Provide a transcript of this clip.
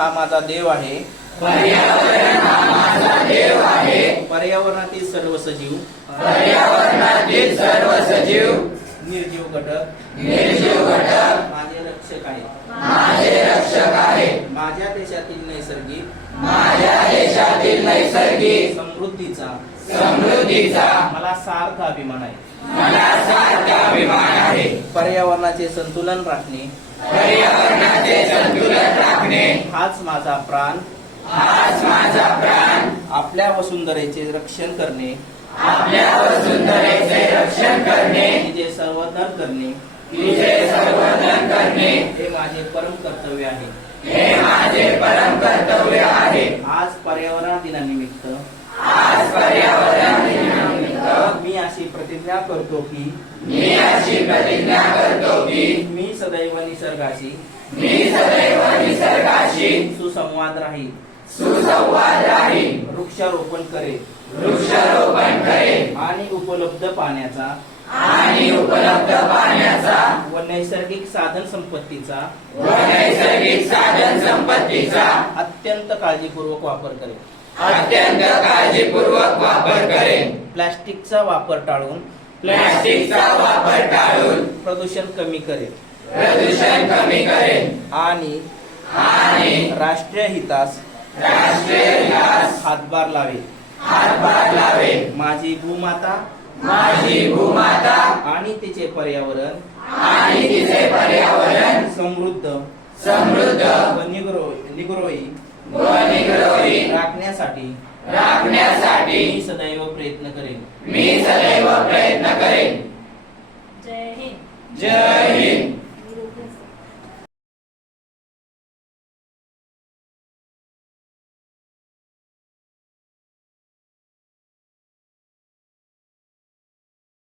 हा माझा देव आहे. पर्यावरण हा माझा देव आहे. पर्यावरणातील सर्व सजीव, पर्यावरणातील सर्व सजीव, निर्जीव घटक माझे रक्षक आहे. माझे रक्षक आहे. माझ्या देशातील नैसर्गिक समृद्धीचा मला सार्थ अभिमान आहे. पर्यावरणाचे संतुलन राखणे हाच माझा प्राण. आपल्या वसुंधरेचे रक्षण करणे, तिचे संवर्धन करणे हे माझे परम कर्तव्य आहे. आज पर्यावरण दिनानिमित्त मी अशी प्रतिज्ञा करतो की मी सदैव निसर्गाशी सुसंवाद राहील. वृक्षारोपण करेल आणि उपलब्ध पाण्याचा व नैसर्गिक साधन संपत्तीचा अत्यंत काळजीपूर्वक वापर करेल. प्लास्टिकचा वापर टाळून प्रदूषण कमी करेल आणि राष्ट्रीय हितास हातभार लावेल. माझी भूमाता आणि तिचे पर्यावरण समृद्ध व निग्रोई राखण्यासाठी मी सदैव प्रयत्न करेन. जय हिंद. जय